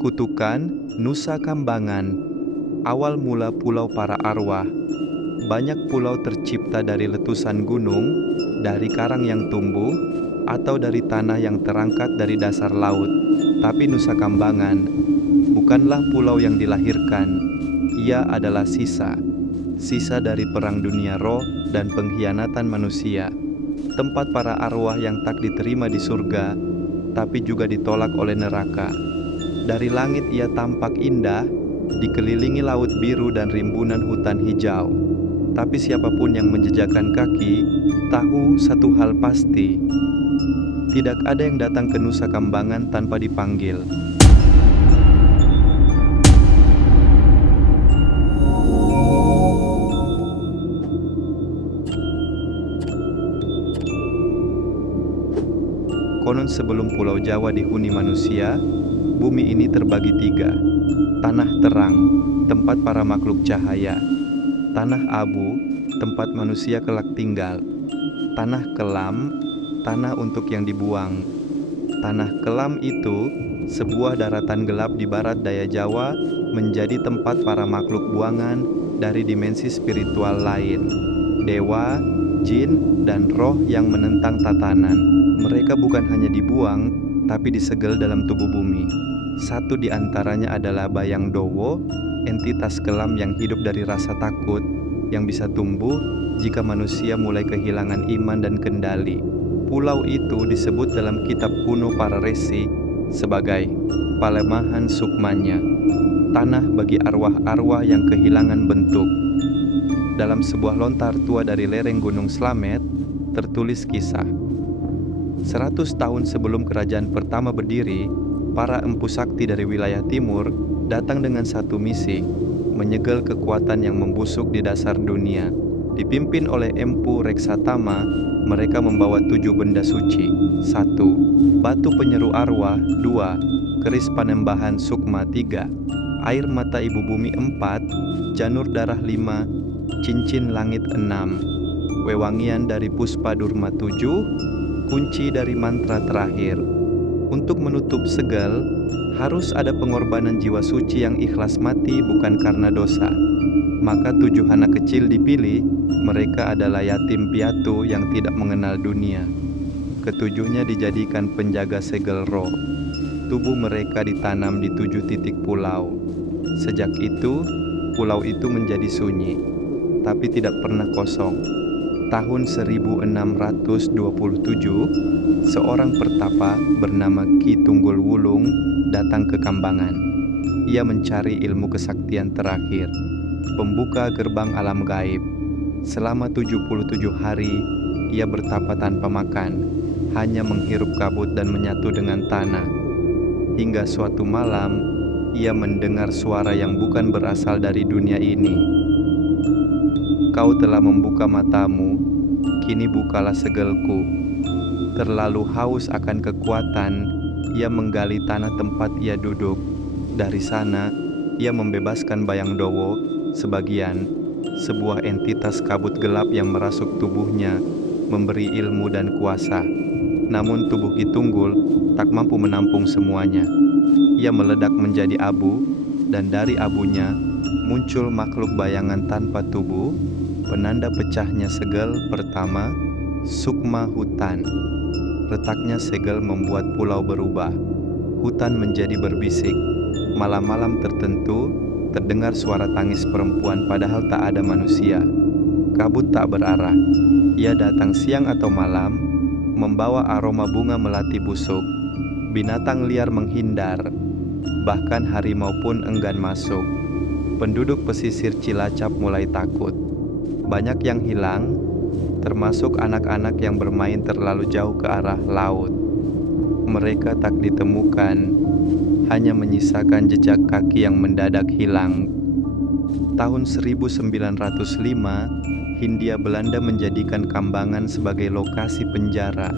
Kutukan Nusa Kambangan. Awal mula pulau para arwah. Banyak pulau tercipta dari letusan gunung, dari karang yang tumbuh, atau dari tanah yang terangkat dari dasar laut. Tapi Nusa Kambangan bukanlah pulau yang dilahirkan. Ia adalah sisa dari perang dunia roh dan pengkhianatan manusia. Tempat para arwah yang tak diterima di surga, tapi juga ditolak oleh neraka. Dari langit ia tampak indah, dikelilingi laut biru dan rimbunan hutan hijau. Tapi siapapun yang menjejakkan kaki, tahu satu hal pasti. Tidak ada yang datang ke Nusa Kambangan tanpa dipanggil. Konon sebelum Pulau Jawa dihuni manusia, bumi ini terbagi 3. Tanah terang, tempat para makhluk cahaya. Tanah abu, tempat manusia kelak tinggal. Tanah kelam, tanah untuk yang dibuang. Tanah kelam itu, sebuah daratan gelap di barat daya Jawa, menjadi tempat para makhluk buangan dari dimensi spiritual lain. Dewa, jin, dan roh yang menentang tatanan. Mereka bukan hanya dibuang, tapi disegel dalam tubuh bumi. Satu di antaranya adalah Bayang Dowo, entitas kelam yang hidup dari rasa takut, yang bisa tumbuh jika manusia mulai kehilangan iman dan kendali. Pulau itu disebut dalam kitab kuno para resi sebagai Palemahan Sukmanya, tanah bagi arwah-arwah yang kehilangan bentuk. Dalam sebuah lontar tua dari lereng Gunung Slamet, tertulis kisah. 100 tahun sebelum kerajaan pertama berdiri, para empu sakti dari wilayah timur datang dengan satu misi, menyegel kekuatan yang membusuk di dasar dunia. Dipimpin oleh Empu Reksatama, mereka membawa 7 benda suci. 1. Batu penyeru arwah. 2. Keris panembahan Sukma. 3. Air mata ibu bumi. 4. Janur darah. 5. Cincin langit. 6. Wewangian dari Puspa Durma. 7. Kunci dari mantra terakhir. Untuk menutup segel, harus ada pengorbanan jiwa suci yang ikhlas mati bukan karena dosa. Maka 7 anak kecil dipilih, mereka adalah yatim piatu yang tidak mengenal dunia. Ketujuhnya dijadikan penjaga segel roh. Tubuh mereka ditanam di 7 titik pulau. Sejak itu, pulau itu menjadi sunyi, tapi tidak pernah kosong. Tahun 1627, seorang pertapa bernama Ki Tunggul Wulung datang ke Kambangan. Ia mencari ilmu kesaktian terakhir, pembuka gerbang alam gaib. Selama 77 hari, ia bertapa tanpa makan, hanya menghirup kabut dan menyatu dengan tanah. Hingga suatu malam, ia mendengar suara yang bukan berasal dari dunia ini. Kau telah membuka matamu, kini bukalah segelku. Terlalu haus akan kekuatan, ia menggali tanah tempat ia duduk. Dari sana, ia membebaskan Bayang Dowo, sebagian, sebuah entitas kabut gelap yang merasuk tubuhnya, memberi ilmu dan kuasa. Namun tubuh Ki Tunggul tak mampu menampung semuanya. Ia meledak menjadi abu, dan dari abunya muncul makhluk bayangan tanpa tubuh, penanda pecahnya segel pertama, Sukma Hutan. Retaknya segel membuat pulau berubah. Hutan menjadi berbisik. Malam-malam tertentu, terdengar suara tangis perempuan padahal tak ada manusia. Kabut tak berarah. Ia datang siang atau malam, membawa aroma bunga melati busuk. Binatang liar menghindar, bahkan harimau pun enggan masuk. Penduduk pesisir Cilacap mulai takut. Banyak yang hilang, termasuk anak-anak yang bermain terlalu jauh ke arah laut. Mereka tak ditemukan, hanya menyisakan jejak kaki yang mendadak hilang. Tahun 1905, Hindia Belanda menjadikan Kambangan sebagai lokasi penjara.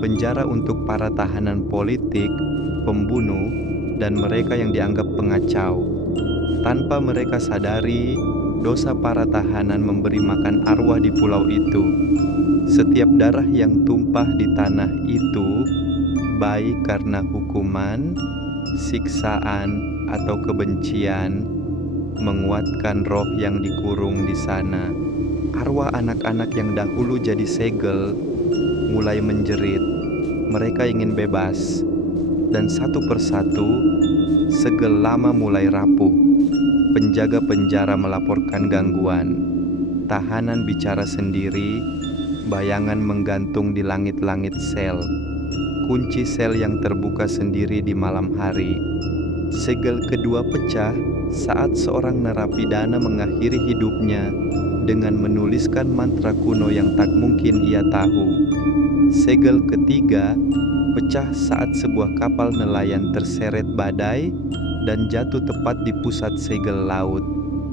Penjara untuk para tahanan politik, pembunuh, dan mereka yang dianggap pengacau. Tanpa mereka sadari, dosa para tahanan memberi makan arwah di pulau itu. Setiap darah yang tumpah di tanah itu, baik karena hukuman siksaan, atau kebencian, menguatkan roh yang dikurung di sana. Arwah anak-anak yang dahulu jadi segel mulai menjerit. Mereka ingin bebas, dan satu persatu segel lama mulai rapuh. Penjaga penjara melaporkan gangguan. Tahanan bicara sendiri, bayangan menggantung di langit-langit sel. Kunci sel yang terbuka sendiri di malam hari. Segel kedua pecah saat seorang narapidana mengakhiri hidupnya dengan menuliskan mantra kuno yang tak mungkin ia tahu. Segel ketiga pecah saat sebuah kapal nelayan terseret badai dan jatuh tepat di pusat segel laut.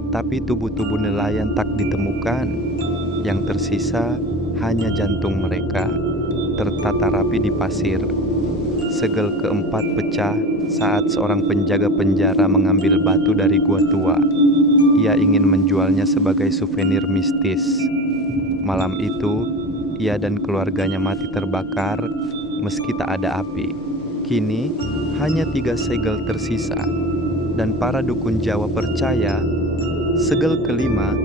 Tapi tubuh-tubuh nelayan tak ditemukan. Yang tersisa hanya jantung mereka, tertata rapi di pasir. Segel keempat pecah saat seorang penjaga penjara mengambil batu dari gua tua. Ia ingin menjualnya sebagai souvenir mistis. Malam itu, ia dan keluarganya mati terbakar meski tak ada api. Kini, hanya 3 segel tersisa. Dan para dukun Jawa percaya, segel kelima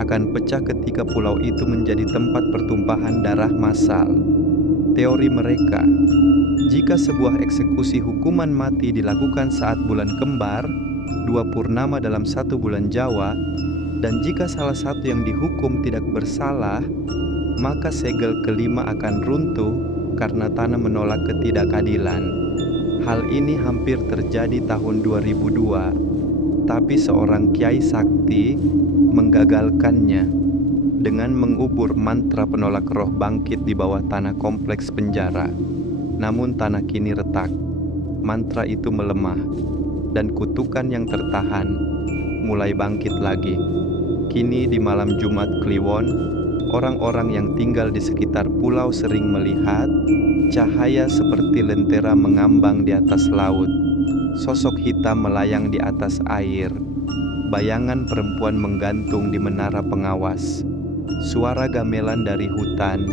akan pecah ketika pulau itu menjadi tempat pertumpahan darah massal. Teori mereka, jika sebuah eksekusi hukuman mati dilakukan saat bulan kembar, 2 purnama dalam 1 bulan Jawa, dan jika salah satu yang dihukum tidak bersalah, maka segel kelima akan runtuh karena tanah menolak ketidakadilan. Hal ini hampir terjadi tahun 2002, tapi seorang kiai sakti menggagalkannya dengan mengubur mantra penolak roh bangkit di bawah tanah kompleks penjara. Namun tanah kini retak, mantra itu melemah, dan kutukan yang tertahan mulai bangkit lagi. Kini di malam Jumat Kliwon, orang-orang yang tinggal di sekitar pulau sering melihat cahaya seperti lentera mengambang di atas laut. Sosok hitam melayang di atas air. Bayangan perempuan menggantung di menara pengawas. Suara gamelan dari hutan,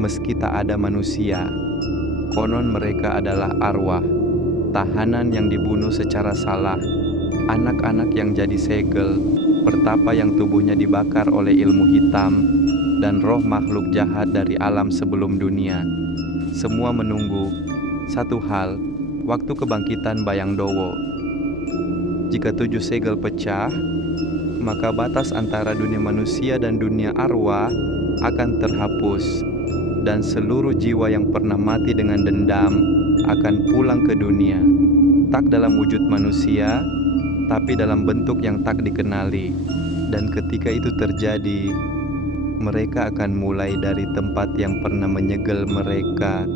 meski tak ada manusia. Konon mereka adalah arwah, tahanan yang dibunuh secara salah, anak-anak yang jadi segel, pertapa yang tubuhnya dibakar oleh ilmu hitam, dan roh makhluk jahat dari alam sebelum dunia. Semua menunggu satu hal, waktu kebangkitan Bayangdowo. Jika 7 segel pecah, maka batas antara dunia manusia dan dunia arwah akan terhapus, dan seluruh jiwa yang pernah mati dengan dendam akan pulang ke dunia, tak dalam wujud manusia, tapi dalam bentuk yang tak dikenali. Dan ketika itu terjadi, mereka akan mulai dari tempat yang pernah menyegel mereka,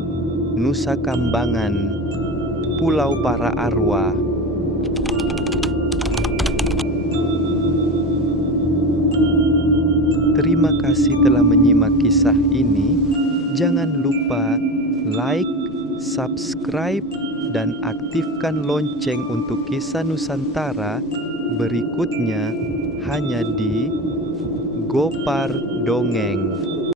Nusa Kambangan, Pulau Para Arwah. Terima kasih telah menyimak kisah ini. Jangan lupa like, subscribe, dan aktifkan lonceng untuk kisah Nusantara berikutnya hanya di Gopar Dongeng.